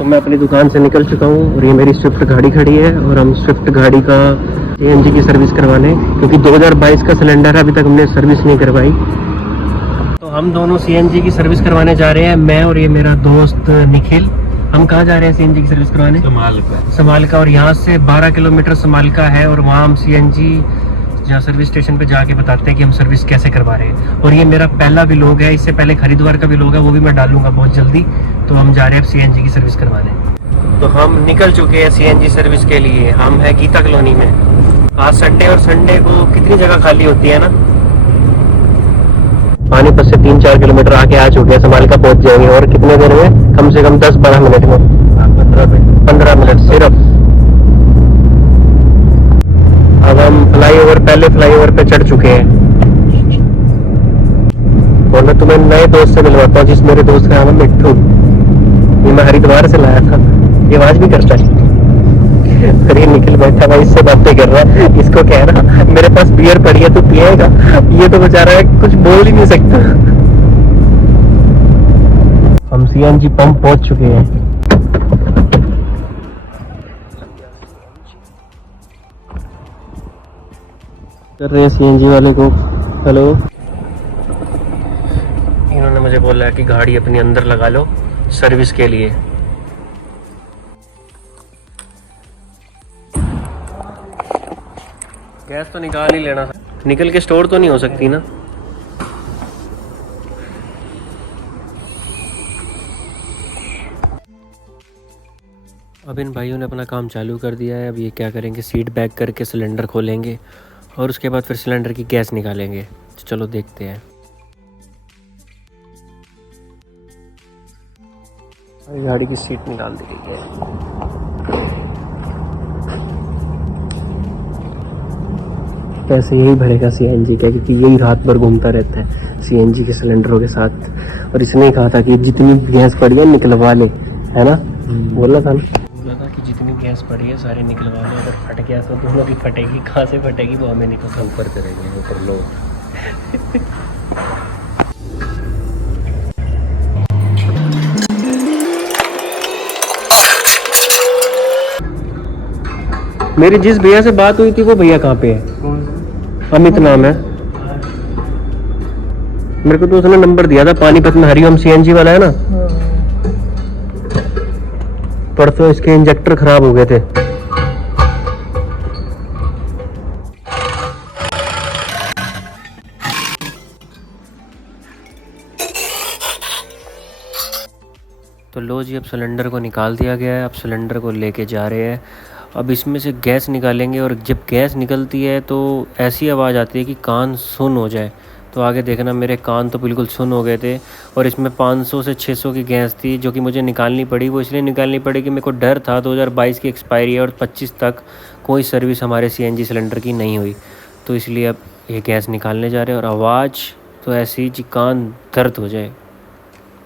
तो मैं अपनी दुकान से निकल चुका हूँ और ये मेरी स्विफ्ट गाड़ी खड़ी है और हम स्विफ्ट गाड़ी का सीएनजी की सर्विस करवाने, क्योंकि 2022 का सिलेंडर है, अभी तक हमने सर्विस नहीं करवाई। तो हम दोनों सीएनजी की सर्विस करवाने जा रहे हैं, मैं और ये मेरा दोस्त निखिल। हम कहाँ जा रहे हैं सीएनजी की सर्विस करवाने? समालका। और यहाँ से 12 किलोमीटर समालका है और वहाँ हम सीएनजी जहाँ सर्विस स्टेशन पे जाके बताते हैं कि हम सर्विस कैसे करवा रहे हैं। और ये मेरा पहला व्लॉग है, इससे पहले हरिद्वार का व्लॉग है, वो भी मैं डालूंगा बहुत जल्दी। तो हम जा रहे हैं अब सीएनजी की सर्विस करवाने। तो हम निकल चुके हैं सीएनजी सर्विस के लिए। हम है गीता कॉलोनी में। आज संडे और संडे को कितनी जगह खाली होती है ना। पानीपत से 3-4 किलोमीटर आके आ चुके हैं, समालका पहुंच जाएंगे और कितने देर में? कम से कम 10-12 मिनट में। 15 मिनट सिर्फ। अब हम पहले फ्लाईओवर पे चढ़ चुके हैं और मैं तुम्हें नए दोस्त से मिलवाता हूँ, जिस मेरे दोस्त का नाम है मिट्टू। ये मैं हरिद्वार से लाया था। ये आवाज भी करता है। फिर ये निखिल बैठा हुआ इससे बातें कर रहा है, इसको कह रहा मेरे पास बियर पड़ी है, तू पिएगा? ये तो बेचारा है, कुछ बोल ही नहीं सकता। हम सीएनजी पंप पहुंच चुके हैं। कर रहे हैं सीएनजी वाले को हेलो। इन्होंने मुझे बोला है कि गाड़ी अपनी अंदर लगा लो सर्विस के लिए। गैस तो निकाल ही लेना था, निकल के स्टोर तो नहीं हो सकती ना। अब इन भाइयों ने अपना काम चालू कर दिया है। अब ये क्या करेंगे, सीट बैक करके सिलेंडर खोलेंगे और उसके बाद फिर सिलेंडर की गैस निकालेंगे। तो चलो देखते हैं। गाड़ी की सीट निकाल दी गई है। पैसे यही भरेगा सीएनजी का, क्योंकि यही रात भर घूमता रहता है सीएनजी के सिलेंडरों के साथ। और इसने कहा था कि जितनी गैस पड़ी है निकलवा ले, है ना? बोला था कि जितनी गैस पड़ी है सारी निकलवा ले, अगर फट गया तो दोनों की फटेगी। कहाँ से फटेगी वो हमें नहीं पता। ऊपर करेंगे, ऊपर लो। मेरी जिस भैया से बात हुई थी वो भैया कहाँ पे है? अमित नाम है। मेरे को तो उसने नंबर दिया था, पानीपत में हरिओम सीएनजी वाला है ना। परसों इसके इंजेक्टर खराब हो गए थे। तो लो जी, अब सिलेंडर को निकाल दिया गया है। अब सिलेंडर को लेके जा रहे हैं। अब इसमें से गैस निकालेंगे और जब गैस निकलती है तो ऐसी आवाज़ आती है कि कान सुन हो जाए। तो आगे देखना, मेरे कान तो बिल्कुल सुन हो गए थे। और इसमें 500 से 600 की गैस थी जो कि मुझे निकालनी पड़ी। वो इसलिए निकालनी पड़ी कि मेरे को डर था 2022 की एक्सपायरी है और 25 तक कोई सर्विस हमारे सीएनजी सिलेंडर की नहीं हुई। तो इसलिए अब ये गैस निकालने जा रहे हैं और आवाज़ तो ऐसी जी कान दर्द हो जाए।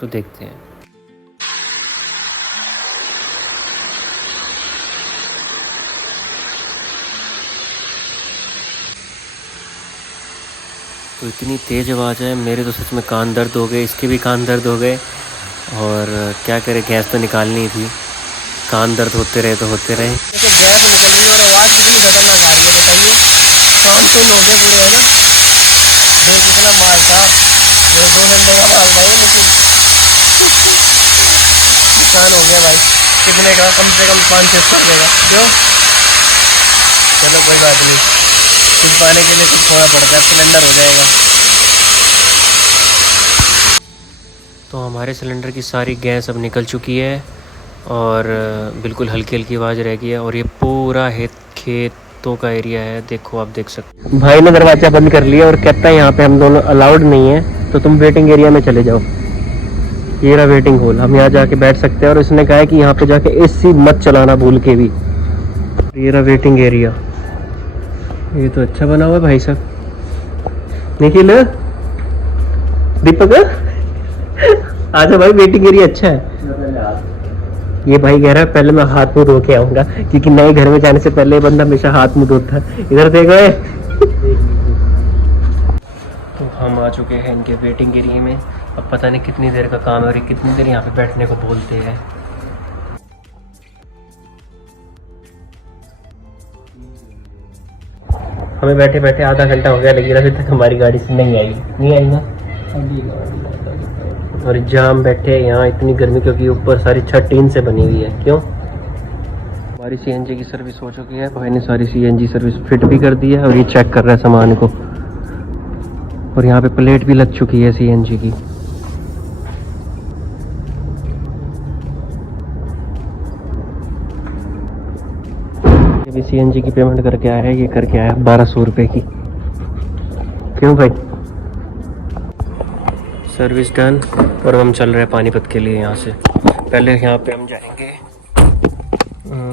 तो देखते हैं। तो इतनी तेज़ आवाज़ है, मेरे तो सच में कान दर्द हो गए, इसके भी कान दर्द हो गए। और क्या करें, गैस तो निकालनी ही थी। कान दर्द होते रहे तो होते रहे। तो गैस निकल रही है और आवाज़ कितनी खतरनाक आ रही है, बताइए। कान सुन हो गए पूरे, है ना? देख कितना माल था, मेरे 2 घंटे का माल था ये, लेकिन नुकसान हो गया भाई। कितने का? कम से कम 500-600 रुपये का। क्यों? चलो कोई बात नहीं, कुछ पाने के लिए कुछ खोना पड़ता है, सिलेंडर हो जाएगा। तो हमारे सिलेंडर की सारी गैस अब निकल चुकी है और बिल्कुल हल्की हल्की आवाज़ रह गई है। और ये पूरा खेतों का एरिया है, देखो आप देख सकते हो। भाई ने दरवाज़ा बंद कर लिया और कहता है यहाँ पे हम दोनों अलाउड नहीं है, तो तुम वेटिंग एरिया में चले जाओ। ये रहा वेटिंग हॉल, हम यहाँ जाके बैठ सकते हैं। और इसने कहा है कि यहाँ पे जाके एसी मत चलाना भूल के भी। ये रहा वेटिंग एरिया। ये तो अच्छा बना हुआ है भाई साहब। निखिल, दीपक, आजा भाई, वेटिंग एरिया अच्छा है। ये भाई कह रहा है पहले मैं हाथ मुंह धो के आऊंगा, क्योंकि नए घर में जाने से पहले बंदा हमेशा हाथ मुंह धोता है। इधर देखो। तो हम आ चुके हैं इनके वेटिंग एरिया में। अब पता नहीं कितनी देर का काम है और कितनी देर यहाँ पे बैठने को बोलते हैं। हमें बैठे बैठे आधा घंटा हो गया, लेकिन अभी तक हमारी गाड़ी से नहीं आई, नहीं आई ना। और जाम बैठे यहाँ, इतनी गर्मी, क्योंकि ऊपर सारी छत टीन से बनी हुई है। क्यों? हमारी सीएनजी की सर्विस हो चुकी है, भाई ने सारी सीएनजी सर्विस फिट भी कर दी है और ये चेक कर रहा है सामान को। और यहाँ पे प्लेट भी लग चुकी है सीएनजी की। अभी सीएनजी की पेमेंट करके आया है, ये करके आया 1200 रुपये की। क्यों भाई? Service done. और हम चल रहे हैं पानीपत के लिए। यहाँ से पहले यहाँ पे हम जाएंगे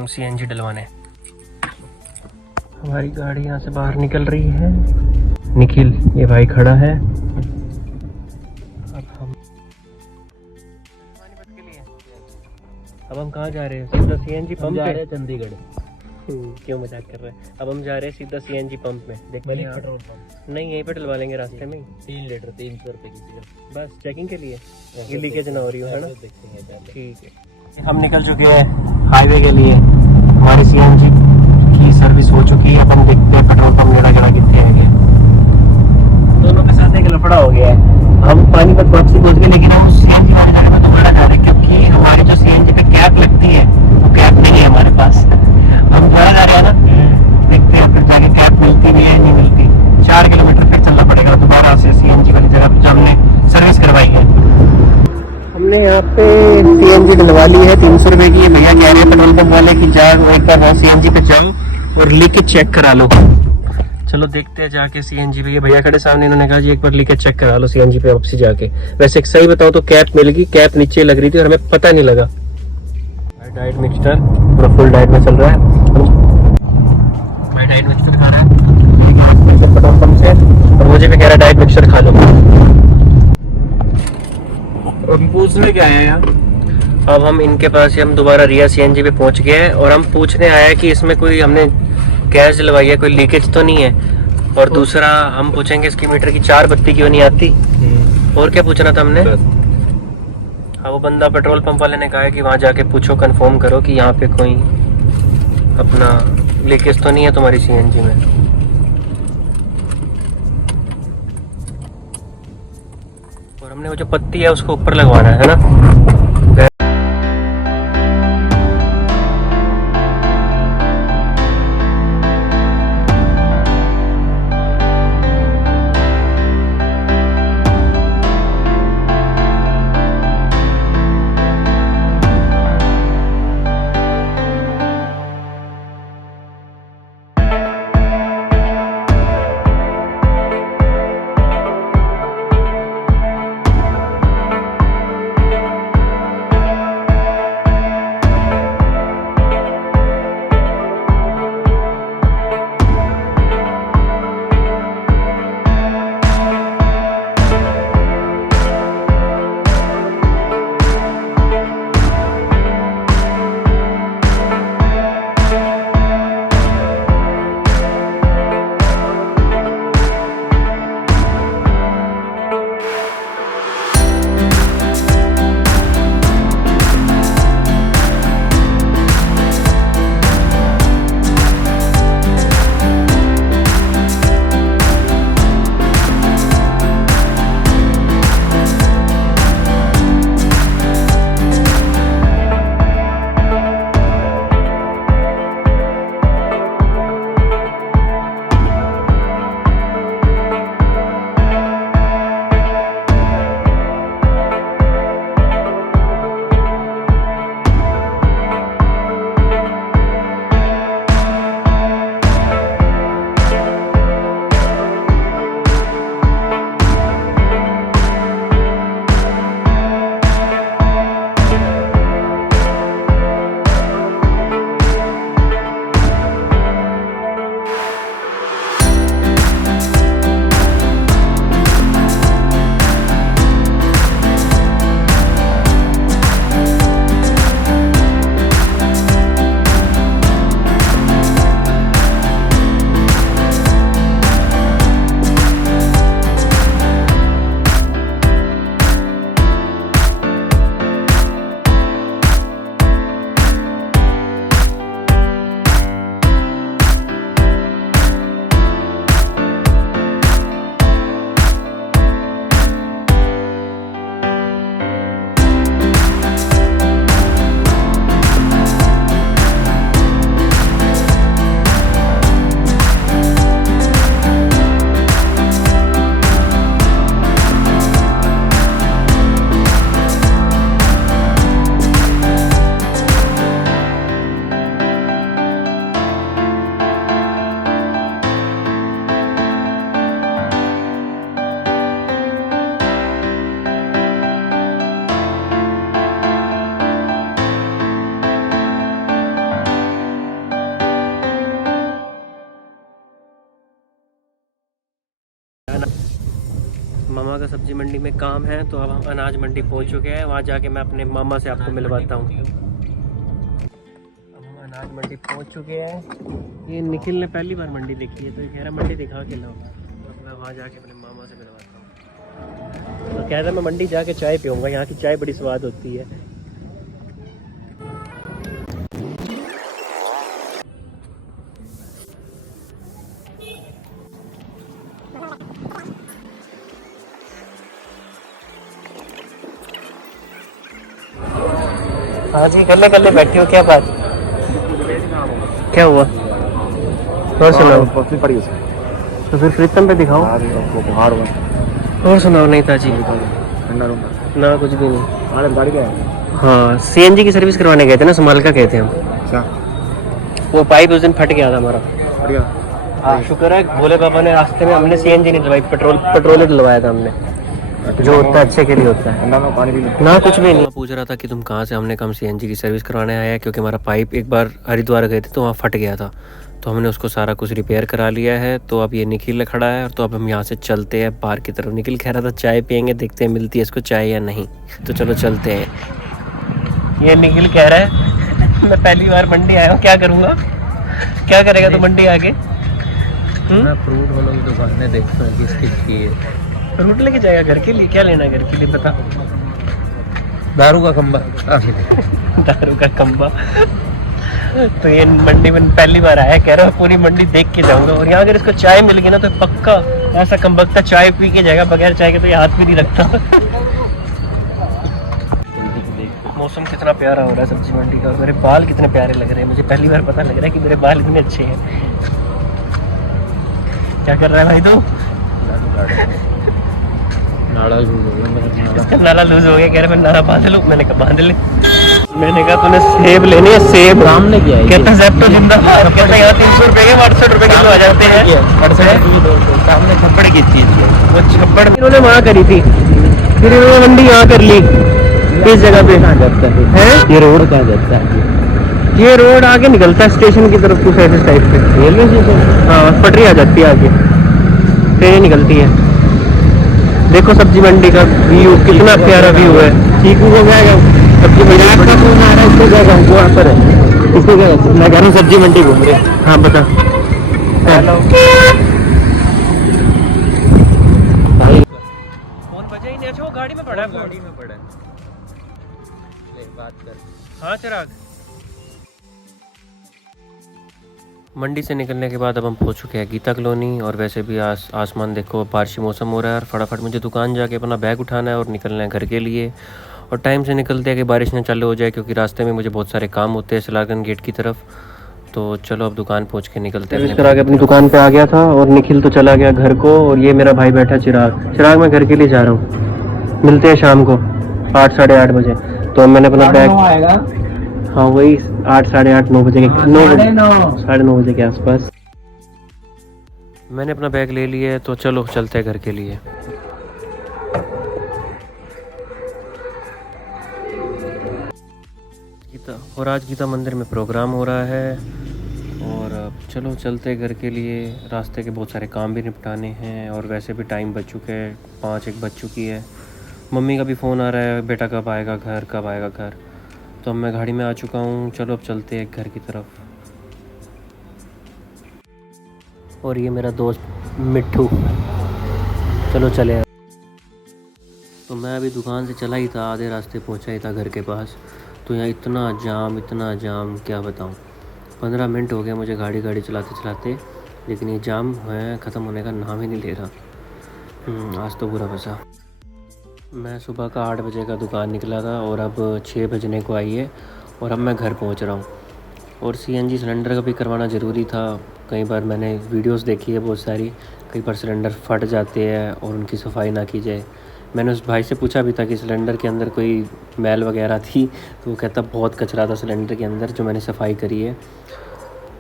सीएनजी डलवाने। हमारी गाड़ी यहाँ से बाहर निकल रही है। निखिल ये भाई खड़ा है। अब हम पानीपत के लिए, अब हम कहाँ जा रहे हैं? सीधा सीएनजी पंप जा रहे हैं, चंडीगढ़। क्यों मजाक कर रहे हैं? अब हम जा रहे हैं सीधा सीएनजी पंप में। देखते हैं पेट्रोल पंप नहीं, यहीं पे डलवा लेंगे रास्ते में। 3 लीटर 300 रुपये की, बस चेकिंग के लिए, ये लीकेज ना हो रही हो, है ना? ठीक है। हम निकल चुके हैं हाईवे के लिए। हमारी सीएनजी की सर्विस हो चुकी है। अब हम देखते हैं पेट्रोल पंप मेरा जगह कितने हैं। दोनों के साथ एक लफड़ा हो गया है। हम पानीपत वापसी पहुंच गए, लेकिन हम सीएनजी वाली जगह पे दोबारा जा रहे हैं, क्योंकि हमारी जो सीएनजी पे कैप लगती है वो कैप नहीं है हमारे पास। हम दोबारा जा रहे हैं ना, देखते हैं फिर जाके कैप मिलती भी है नहीं मिलती। 4 किलोमीटर फिर चलना पड़ेगा दोबारा से सीएनजी वाली जगह पे, जो हमने सर्विस करवाई है। हमने यहाँ पे सीएनजी डलवा ली है 300 रुपये की। भैया कह रहे हैं पेट्रोल पंप वाले की जाओ एक बार वहाँ सीएनजी पे जाओ और लीकेज चेक करा लो। चलो देखते हैं जाके सीएनजी पे। ये भैया खड़े सामने, इन्होंने कहा जी एक बार लीकेज चेक करा लो सीएनजी पे वापसी जाके। वैसे एक सही बताओ तो कैप मिल गई, कैप नीचे लग रही थी और हमें पता नहीं लगा। डाइट मिक्सचर पूरा फुल डाइट में चल रहा है। मैं डाइट मिक्सचर खा रहा है पेट्रोल पंप से, और मुझे भी कह रहा है डाइट मिक्सचर खा लो। पूछने क्या है यार? अब हम इनके पास ही हम दोबारा रिया सीएनजी पे पहुंच गए हैं और हम पूछने आए हैं कि इसमें कोई हमने गैस डलवाई है, कोई लीकेज तो नहीं है। और दूसरा हम पूछेंगे इसकी मीटर की 4 बत्ती क्यों नहीं आती। और क्या पूछना था हमने? हाँ, वो बंदा पेट्रोल पंप वाले ने कहा है कि वहाँ जाके पूछो, कंफर्म करो कि यहाँ पे कोई अपना लीकेज तो नहीं है तुम्हारी सीएनजी में। और हमने वो जो पत्ती है उसको ऊपर लगवाना है ना। सब्जी मंडी में काम है, तो अब हम अनाज मंडी पहुंच चुके हैं। वहां जाके मैं अपने मामा से आपको मिलवाता हूं। अब हम अनाज मंडी पहुंच चुके हैं। ये निखिल ने पहली बार मंडी देखी है, तो ये कह रहा मंडी दिखा के लाओ। तो मैं वहाँ जाके अपने मामा से मिलवाता हूँ। तो कह रहा मैं मंडी जाके चाय पीऊँगा, यहाँ की चाय बड़ी स्वाद होती है। हाँ जी, कल्ले कल्ले बैठी हो, क्या बात, क्या हुआ? और सुनाओ। पड़ी तो फिर प्रीतम पे दिखाओ। बुखार हुआ। और सुनाओ नहीं ताजी। ना कुछ भी नहीं। गाड़ी क्या है? हाँ, सीएनजी की सर्विस करवाने गए थे ना, समालका गए थे हम। अच्छा, वो पाइप उस दिन फट गया था हमारा। बढ़िया। हाँ, शुक्र है भोले बाबा ने रास्ते में, हमने सीएनजी नहीं डलवाई, पेट्रोल ही डलवाया था हमने, जो होता है अच्छे के लिए होता है। पानी भी ना कुछ भी नहीं। पूछ रहा था कि तुम कहाँ से, हमने कम सीएनजी की सर्विस करवाने आया है, क्योंकि हमारा पाइप एक बार हरिद्वार गए थे तो वहाँ फट गया था, तो हमने उसको सारा कुछ रिपेयर करा लिया है। तो अब ये निखिल खड़ा है, और तो अब हम यहाँ से चलते हैं बाहर की तरफ। निखिल कह रहा था चाय पियेंगे, देखते हैं मिलती है इसको चाय या नहीं, तो चलो चलते हैं। ये निखिल कह रहा है मैं पहली बार मंडी आया हूँ, क्या करूँगा? क्या करेगा तो मंडी आके? फ्रूट वालों की दुकान में देखता हूँ किसकी है। फ्रूट लेके जाएगा घर के लिए? क्या लेना घर के लिए बता? दारू का खंबा। दारू का खंबा। तो ये मंडी में पहली बार आया, कह रहा है पूरी मंडी देख के जाऊंगा। और यहाँ अगर इसको चाय मिल गई ना, तो पक्का ऐसा कमबख्ता चाय पी के जाएगा, बगैर चाय के तो ये हाथ भी नहीं रखता। मौसम कितना प्यारा हो रहा है सब्जी मंडी का, और मेरे बाल कितने प्यारे लग रहे हैं। मुझे पहली बार पता लग रहा है कि मेरे बाल इतने अच्छे हैं। क्या कर रहा है भाई तू? नाड़ा लूज हो गया। नाला लूज हो गया, कह रहा मैं नाला बांध लूं। मैंने कहा बांध ले। मैंने कहा तूने सेब लेने हैं? सेब सामने क्या है? कहता ज़ेप्टो जिंदाबाद। कहता यहाँ 300 रुपए के 68 रुपए किलो आ जाते हैं। सामने छप्पड़ की चीज है वो छप्पड़ इन्होंने वहाँ करी थी, फिर इन्होंने मंडी यहाँ कर ली। इस जगह पे कहाँ जाता है? ये रोड कहाँ जाता है? ये रोड आगे निकलता है स्टेशन की तरफ, कुछ ऐसे टाइप पे। Railway station? हाँ, पटरी आ जाती है आगे, ट्रेन निकलती है। देखो सब्जी मंडी का व्यू, कितना प्यारा व्यू है। चीकू को क्या सब्जी मंडी का फोन आ रहा है, इसको क्या कहूँ? वहाँ पर है, इसको क्या कहते हैं? मैं कह रहा हूँ सब्जी मंडी घूम रहे। हाँ बता। हेलो, फोन बजा ही नहीं। अच्छा वो गाड़ी में पड़ा है। गाड़ी में पड़ा है। ले बात कर। हाँ चिराग। मंडी से निकलने के बाद अब हम पहुंच चुके हैं गीता कॉलोनी। और वैसे भी आसमान देखो, बारिशी मौसम हो रहा है, और फटाफट मुझे दुकान जाके अपना बैग उठाना है और निकलना है घर के लिए। और टाइम से निकलते हैं कि बारिश न चालू हो जाए, क्योंकि रास्ते में मुझे बहुत सारे काम होते हैं सलारगंज गेट की तरफ। तो चलो अब दुकान पहुंच के निकलते हैं। चिराग अपनी दुकान पे आ गया था, और निखिल तो चला गया घर को। और ये मेरा भाई बैठा चिराग। मैं घर के लिए जा रहा हूँ, मिलते हैं शाम को 8 साढ़े 8 बजे। तो मैंने अपना बैग, हाँ वही 8 साढ़े 8 9 बजे के, 9 बजे के आसपास मैंने अपना बैग ले लिया है। तो चलो चलते हैं घर के लिए। गीता, और आज गीता मंदिर में प्रोग्राम हो रहा है। और अब चलो चलते हैं घर के लिए। रास्ते के बहुत सारे काम भी निपटाने हैं, और वैसे भी टाइम बच चुके हैं, 5-1 बज चुकी है। मम्मी का भी फ़ोन आ रहा है, बेटा कब आएगा घर, कब आएगा घर। तो अब मैं गाड़ी में आ चुका हूँ। चलो अब चलते हैं घर की तरफ। और ये मेरा दोस्त मिट्ठू, चलो चले। तो मैं अभी दुकान से चला ही था, आधे रास्ते पहुँचा ही था घर के पास। तो यहाँ इतना जाम क्या बताऊँ। 15 मिनट हो गए मुझे गाड़ी चलाते चलाते, लेकिन ये जाम है ख़त्म होने का नाम ही नहीं ले रहा। आज तो बुरा फंसा। मैं सुबह का 8 बजे का दुकान निकला था, और अब 6 बजने को आई है, और अब मैं घर पहुंच रहा हूं। और सीएनजी सिलेंडर का भी करवाना ज़रूरी था। कई बार मैंने वीडियोस देखी है बहुत सारी, कई बार सिलेंडर फट जाते हैं और उनकी सफाई ना की जाए। मैंने उस भाई से पूछा भी था कि सिलेंडर के अंदर कोई मैल वगैरह थी, तो वो कहता बहुत कचरा था सिलेंडर के अंदर, जो मैंने सफाई करी है।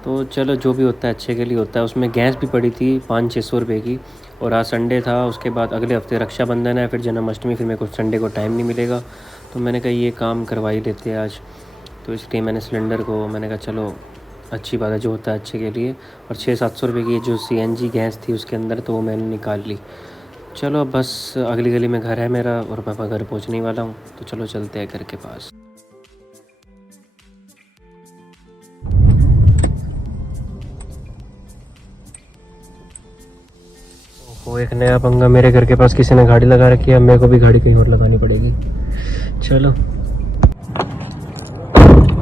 तो चलो जो भी होता है अच्छे के लिए होता है। उसमें गैस भी पड़ी थी 500-600 रुपये की। और आज संडे था, उसके बाद अगले हफ्ते रक्षाबंधन है, फिर जन्माष्टमी, फिर मेरे को संडे को टाइम नहीं मिलेगा। तो मैंने कहा ये काम करवा ही लेते हैं आज। तो इसलिए मैंने सिलेंडर को, मैंने कहा चलो अच्छी बात है, जो होता है अच्छे के लिए। और 600-700 रुपये की जो सीएनजी गैस थी उसके अंदर, तो वो मैंने निकाल ली। चलो अब बस अगली गली में घर है मेरा और पापा घर पहुंचने ही वाला हूँ, तो चलो चलते हैं घर के पास। वो एक नया पंगा, मेरे घर के पास किसी ने गाड़ी लगा रखी है, मेरे को भी गाड़ी कहीं और लगानी पड़ेगी। चलो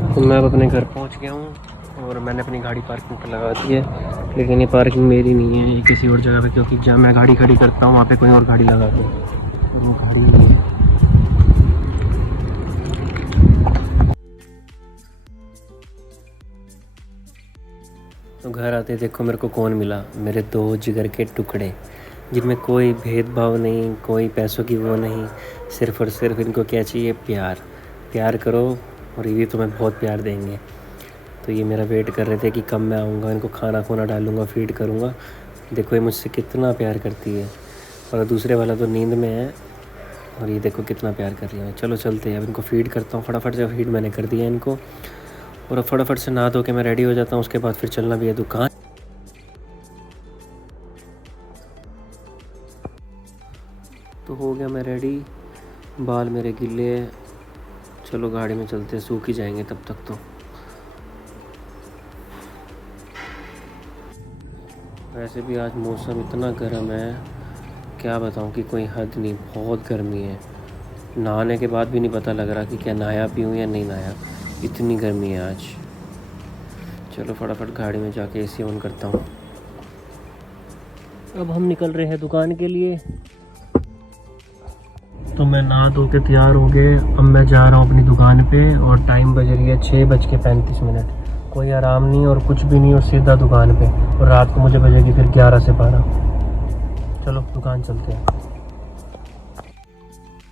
तो मैं अब अपने घर पहुंच गया हूँ और मैंने अपनी गाड़ी पार्किंग पर लगा दी है, लेकिन ये पार्किंग मेरी नहीं है, ये किसी और जगह पे, क्योंकि जहाँ मैं गाड़ी खड़ी करता हूँ वहाँ पे कोई और गाड़ी लगा दी, वो गाड़ी नहीं है। तो घर आते देखो मेरे को कौन मिला, मेरे दो जिगर के टुकड़े, जिनमें कोई भेदभाव नहीं, कोई पैसों की वो नहीं, सिर्फ़ और सिर्फ इनको क्या चाहिए, प्यार। प्यार करो और ये भी तुम्हें बहुत प्यार देंगे। तो ये मेरा वेट कर रहे थे कि कब मैं आऊँगा, इनको खाना खुना डालूँगा, फीड करूँगा। देखो ये मुझसे कितना प्यार करती है, और दूसरे वाला तो नींद में है, और ये देखो कितना प्यार कर रही है। चलो चलते हैं, अब इनको फ़ीड करता हूँ फटाफट से। फीड मैंने कर दिया इनको, और अब फटाफट से नहा धो के मैं रेडी हो जाता हूँ, उसके बाद फिर चलना भी है दुकान। तो हो गया मैं रेडी, बाल मेरे गिले हैं, चलो गाड़ी में चलते हैं, सूख ही जाएंगे तब तक तो। वैसे भी आज मौसम इतना गर्म है, क्या बताऊं कि कोई हद नहीं, बहुत गर्मी है। नहाने के बाद भी नहीं पता लग रहा कि क्या नहाया भी हूँ या नहीं नहाया, इतनी गर्मी है आज। चलो फटाफट गाड़ी में जाके एसी ऑन करता हूँ। अब हम निकल रहे हैं दुकान के लिए। तो मैं नहा धो के तैयार हो गए, अब मैं जा रहा हूँ अपनी दुकान पे, और टाइम बज रही है 6:35। कोई आराम नहीं और कुछ भी नहीं, और सीधा दुकान पे, और रात को मुझे बजेगी फिर 11 से 12। चलो दुकान चलते हैं।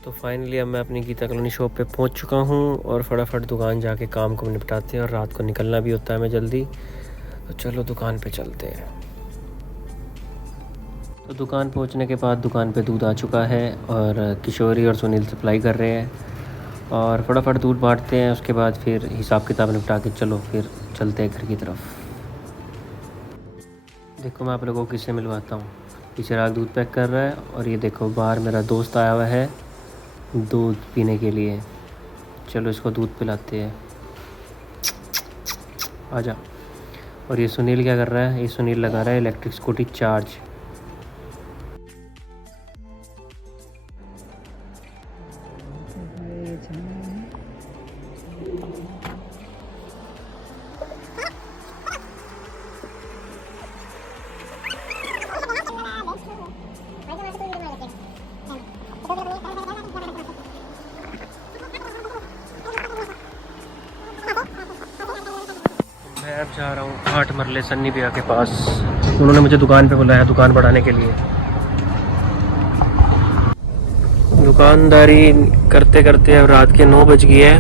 तो फाइनली अब मैं अपनी गीता कॉलोनी शॉप पे पहुंच चुका हूं, और फटाफट दुकान जाके काम को निपटाते हैं, और रात को निकलना भी होता है मैं जल्दी। तो चलो दुकान पे चलते हैं। तो दुकान पहुंचने के बाद दुकान पे दूध आ चुका है, और किशोरी और सुनील सप्लाई कर रहे हैं, और फटाफट दूध बांटते हैं, उसके बाद फिर हिसाब किताब निपटा के चलो फिर चलते हैं घर की तरफ। देखो मैं आप लोगों को किससे मिलवाता हूँ, पीछे राग दूध पैक कर रहा है, और ये देखो बाहर मेरा दोस्त आया हुआ है दूध पीने के लिए। चलो इसको दूध पिलाते हैं, आजा। और ये सुनील क्या कर रहा है, ये सुनील लगा रहा है इलेक्ट्रिक स्कूटी चार्ज। मैं अब जा रहा हूँ 8 मरले सन्नी भैया के पास, उन्होंने मुझे दुकान पे बुलाया दुकान बढ़ाने के लिए। दुकानदारी करते करते अब रात के 9 बज गई है,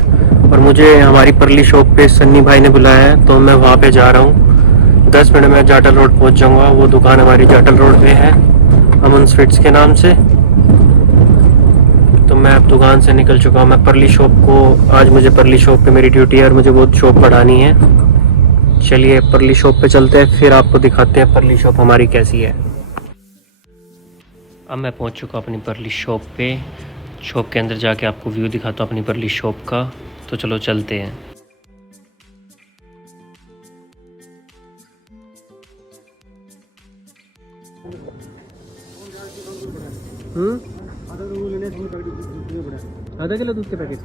और मुझे हमारी परली शॉप पे सन्नी भाई ने बुलाया है, तो मैं वहाँ पे जा रहा हूँ। 10 मिनट में जाटल रोड पहुँच जाऊँगा। वो दुकान हमारी जाटल रोड पे है, अमन स्वीट्स के नाम से। तो मैं अब दुकान से निकल चुका हूँ। मैं परली शॉप को, आज मुझे परली शॉप पे मेरी ड्यूटी है, और मुझे वो शॉप बढ़ानी है। चलिए परली शॉप पे चलते हैं, फिर आपको दिखाते हैं परली शॉप हमारी कैसी है। अब मैं पहुंच चुका अपनी परली शॉप पे। शॉप के अंदर जाके आपको व्यू दिखाता हूँ अपनी परली शॉप का। तो चलो चलते हैं। आधा किलो दूध के पैकेट।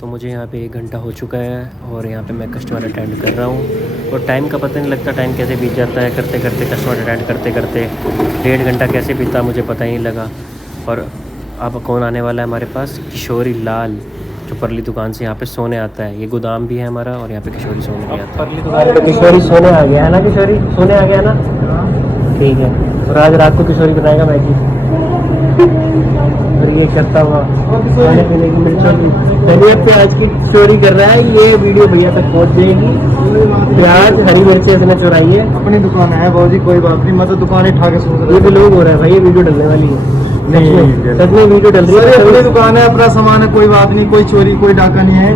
तो मुझे यहाँ पे 1 घंटा हो चुका है, और यहाँ पे मैं कस्टमर अटेंड कर रहा हूँ, और टाइम का पता नहीं लगता, टाइम कैसे बीत जाता है करते करते, कस्टमर अटेंड करते करते 1.5 घंटा कैसे बीता मुझे पता ही नहीं लगा। और अब कौन आने वाला है हमारे पास, किशोरी लाल, जो परली दुकान से यहाँ पे सोने आता है। ये गोदाम भी है हमारा, और यहाँ पे किशोरी सोने भी आता है। परली दुकान पे किशोरी सोने आ गया है ना, किशोरी सोने आ गया ना, ठीक है। और आज रात को किशोरी बनाएगा मैगी, और ये करता हुआ खाने पीने की मिर्चों की तबीयत पे आज की चोरी कर रहा है। ये वीडियो भैया तक पहुंच जाएगी। प्याज हरी मिर्ची इसने चुराई है, अपनी दुकान है बाबू जी, कोई बात नहीं, मैं तो दुकान ही ठा के सोच रहा ये भी लोग हो रहा है भाई, ये वीडियो डलने वाली है। नहीं, सच में वीडियो डल रही है। अपनी दुकान है, अपना सामान है, कोई बात नहीं, कोई चोरी कोई डाका नहीं है।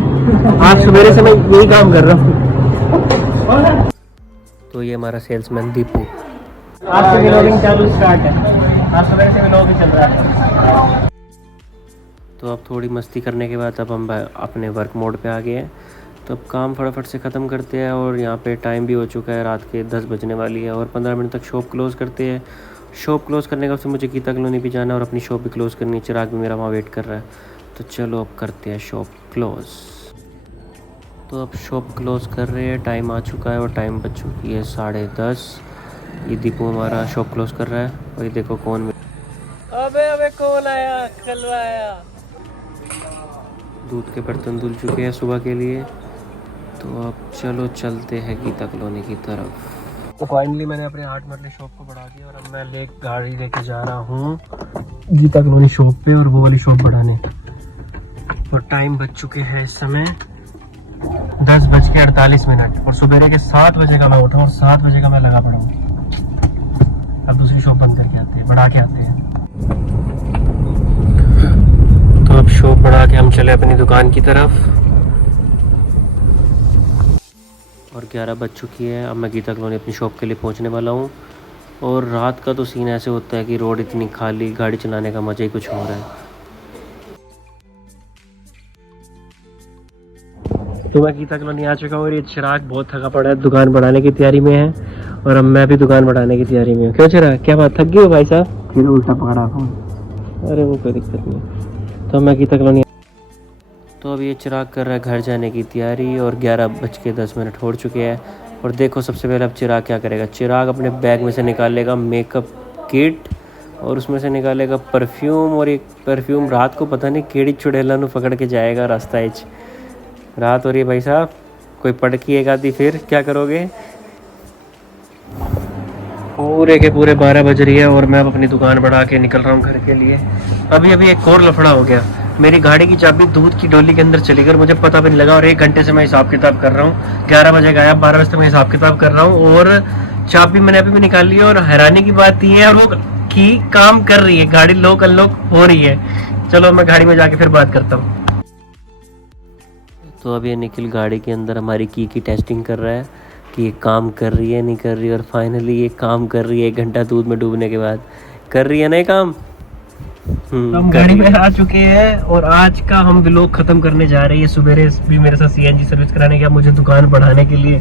आज सवेरे से मैं यही काम कर रहा हूँ। तो ये हमारा सेल्समैन दीपू। आज से व्लॉगिंग चालू स्टार्ट है, आज सुबह से व्लॉग ही चल रहा है। तो अब थोड़ी मस्ती करने के बाद अब हम अपने वर्क मोड पे आ गए हैं। तो अब काम फटाफट से ख़त्म करते हैं और यहाँ पे टाइम भी हो चुका है, रात के 10 बजने वाली है और 15 मिनट तक शॉप क्लोज़ करते हैं। शॉप क्लोज़ करने का फिर मुझे गीता कॉलोनी भी जाना है और अपनी शॉप भी क्लोज़ करनी है। चिराग भी मेरा वहाँ वेट कर रहा है। तो चलो अब करते हैं शॉप क्लोज़। तो अब शॉप क्लोज़ कर रहे हैं, टाइम आ चुका है और टाइम बच चुकी है 10:30। ये दीपू हमारा शॉप क्लोज़ कर रहा है और ये देखो कौन, अबे कौन आया, कलवा आया। दूध के बर्तन धुल चुके हैं सुबह के लिए। तो अब चलो चलते हैं गीता कॉलोनी की तरफ। तो फाइनली मैंने अपने 8 मरले शॉप को बढ़ा दिया और अब मैं गाड़ी लेके जा रहा हूँ गीता कॉलोनी शॉप पे और वो वाली शॉप बढ़ाने। और टाइम बच चुके हैं इस समय 10:48 और सुबह के 7 बजे का मैं उठा और 7 बजे का मैं लगा पड़ा हूँ। अब दूसरी शॉप बंद करके आते हैं, बढ़ा के आते हैं। तो अब शॉप बढ़ा के हम चले अपनी दुकान की तरफ और 11 बज चुकी है। अब मैं गीता कॉलोनी अपनी शॉप के लिए पहुंचने वाला हूं। और रात का तो सीन ऐसे होता है कि रोड इतनी खाली, गाड़ी चलाने का मज़ा ही कुछ हो रहा है। तो मैं गीता कॉलोनी आ चुका हूँ और ये चिराग बहुत थका पड़ा है, दुकान बढ़ाने की तैयारी में है और अब मैं भी दुकान बढ़ाने की तैयारी में हूँ। क्यों चिराग, क्या बात, थक गई हो भाई साहब? फिर उल्टा पकड़ा फोन। अरे वो कोई दिक्कत नहीं। तो मैं गीता कॉलोनी, तो अब ये चिराग कर रहा है घर जाने की तैयारी और 11:10 हो चुके हैं। और देखो सबसे पहले अब चिराग क्या करेगा। चिराग अपने बैग में से निकालेगा मेकअप किट और उसमें से निकालेगा परफ्यूम। और एक परफ्यूम रात को पता नहीं केड़ी चुड़ैला नु पकड़ के जाएगा रास्ता इच। रात हो रही है भाई साहब, कोई पटकी एक आती फिर क्या करोगे। पूरे के पूरे 12 बज रही है और मैं अब अपनी दुकान बढ़ा के निकल रहा हूँ घर के लिए। अभी एक और लफड़ा हो गया, मेरी गाड़ी की चाबी दूध की डोली के अंदर चली गई और मुझे पता भी नहीं लगा। और 1 घंटे से मैं हिसाब किताब कर रहा हूँ, 11 बजे गया, 12 बजे तक मैं हिसाब किताब कर रहा हूँ और चाबी मैंने अभी भी निकाल ली। और हैरानी की बात यह है और वो की काम कर रही है, गाड़ी लॉक अनलॉक हो रही है। चलो मैं गाड़ी में जाके फिर बात करता हूँ। तो अब ये निखिल गाड़ी के अंदर हमारी की टेस्टिंग कर रहा है कि ये काम कर रही है नहीं कर रही। और फाइनली ये काम कर रही है। 1 घंटा दूध में डूबने के बाद कर रही है ना ये काम। हम गाड़ी में आ चुके हैं और आज का हम व्लॉग खत्म करने जा रहे हैं। सुबह भी मेरे साथ सीएनजी सर्विस कराने गया मुझे दुकान बढ़ाने के लिए,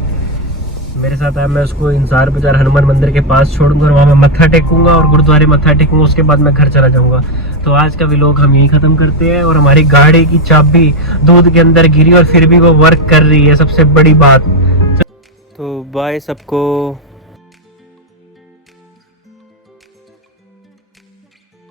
मेरे साथ आया। मैं उसको इंसार बाजार हनुमान मंदिर के पास छोड़ूंगा और वहाँ मैं मत्था टेकूंगा और गुरुद्वारे मत्था टेकूंगा। उसके बाद मैं घर चला जाऊंगा। तो आज का व्लॉग हम यही खत्म करते हैं। और हमारी गाड़ी की चाबी दूध के अंदर गिरी और फिर भी वो वर्क कर रही है, सबसे बड़ी बात। तो बाय सबको।